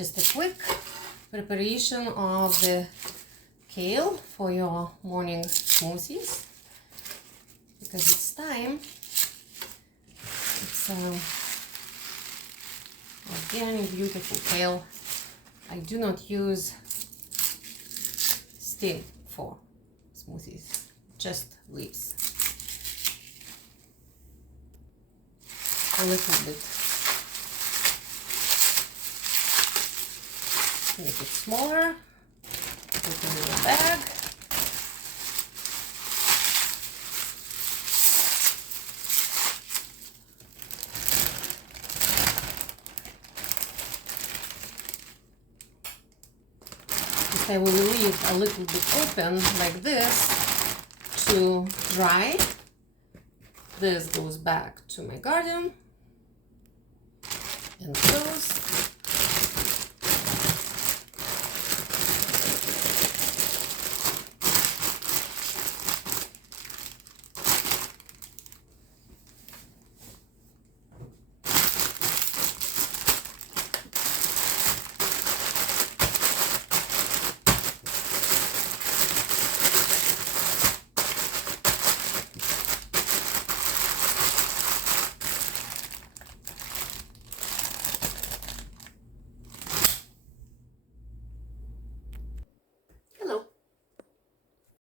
just a quick preparation of the kale for your morning smoothies, because it's time. It's organic, beautiful kale. I do not use steam for smoothies, just leaves. A little bit. Make it smaller. Put it in a bag. I will leave a little bit open like this to dry. This goes back to my garden. And so